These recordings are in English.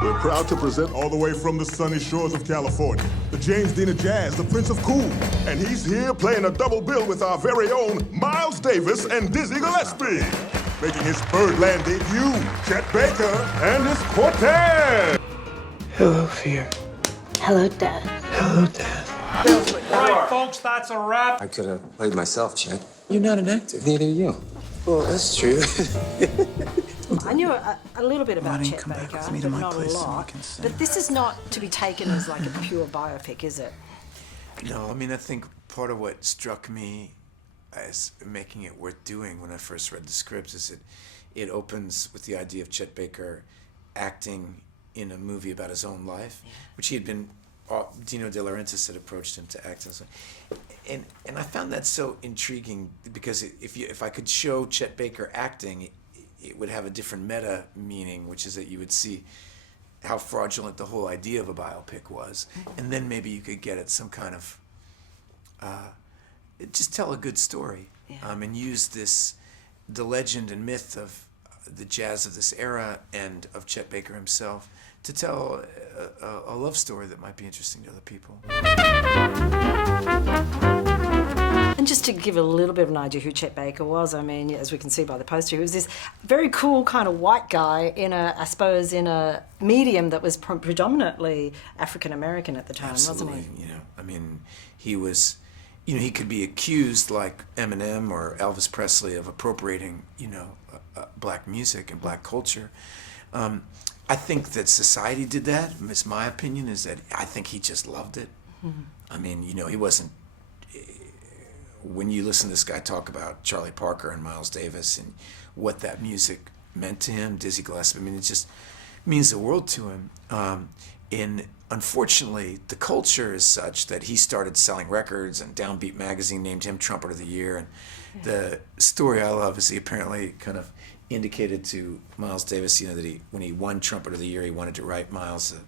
We're proud to present all the way from the sunny shores of California, the James Dean of Jazz, the Prince of Cool. And he's here playing a double bill with our very own Miles Davis and Dizzy Gillespie. Making his Birdland debut, Chet Baker and his quartet. Hello, Fear. Hello, Dad. Hello, Dad. All right, folks, that's a wrap. I could have played myself, Chet. You're not an actor. Neither are you. Well, that's true. I knew a little bit about Marty, Chet come back Baker, with me to but my not a place so we lot. can sing. But this is not to be taken as like a pure biopic, is it? No, I mean, I think part of what struck me as making it worth doing when I first read the script is that it opens with the idea of Chet Baker acting in a movie about his own life, which he had been, Dino De Laurentiis had approached him to act in. And I found that so intriguing because if I could show Chet Baker acting, it would have a different meta meaning, which is that you would see how fraudulent the whole idea of a biopic was, and then maybe you could get at some kind of just tell a good story, and use the legend and myth of the jazz of this era and of Chet Baker himself to tell a love story that might be interesting to other people. And just to give a little bit of an idea who Chet Baker was, I mean, as we can see by the poster, he was this very cool kind of white guy in a medium that was predominantly African American at the time, Absolutely. wasn't he? You know, I mean, he was, he could be accused like Eminem or Elvis Presley of appropriating, black music and black culture. I think that society did that. It's my opinion is that I think he just loved it. Mm-hmm. I mean, he wasn't. When you listen to this guy talk about Charlie Parker and Miles Davis and what that music meant to him, Dizzy Gillespie, I mean, it just means the world to him. And unfortunately, the culture is such that he started selling records, and Downbeat magazine named him Trumpet of the Year. And the story I love is he apparently kind of indicated to Miles Davis, that when he won Trumpet of the Year, he wanted to write Miles an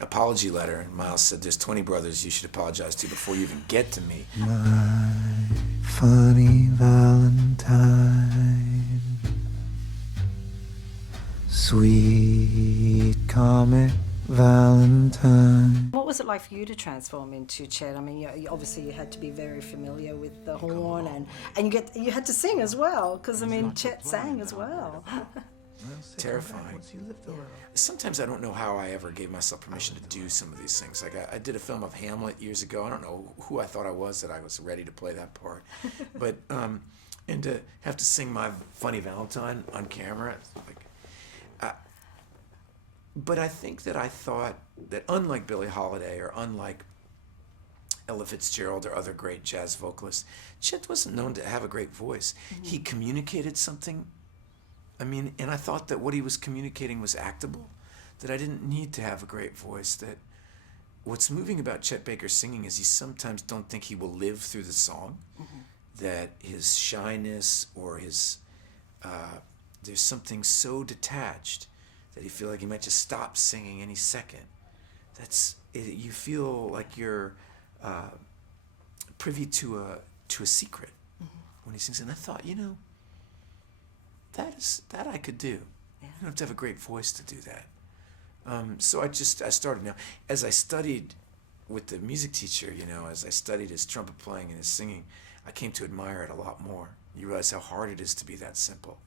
apology letter, and Miles said, "There's 20 brothers you should apologize to before you even get to me." My funny Valentine, sweet comic Valentine. What was it like for you to transform into Chet? I mean, obviously you had to be very familiar with the horn, and you had to sing as well, because I mean, Chet sang as well. Terrifying. Sometimes I don't know how I ever gave myself permission to do some of these things. Like I did a film of Hamlet years ago. I don't know who I thought I was that I was ready to play that part, but and to have to sing My Funny Valentine on camera, but I think that I thought that unlike Billie Holiday or unlike Ella Fitzgerald or other great jazz vocalists, Chet wasn't known to have a great voice. Mm-hmm. He communicated something. I mean, and I thought that what he was communicating was actable, that I didn't need to have a great voice, that what's moving about Chet Baker's singing is you sometimes don't think he will live through the song, that his shyness or his, there's something so detached that you feel like he might just stop singing any second. You feel like you're privy to a secret when he sings. And I thought, that I could do. Yeah. You don't have to have a great voice to do that. So I started now. As I studied with the music teacher, as I studied his trumpet playing and his singing, I came to admire it a lot more. You realize how hard it is to be that simple.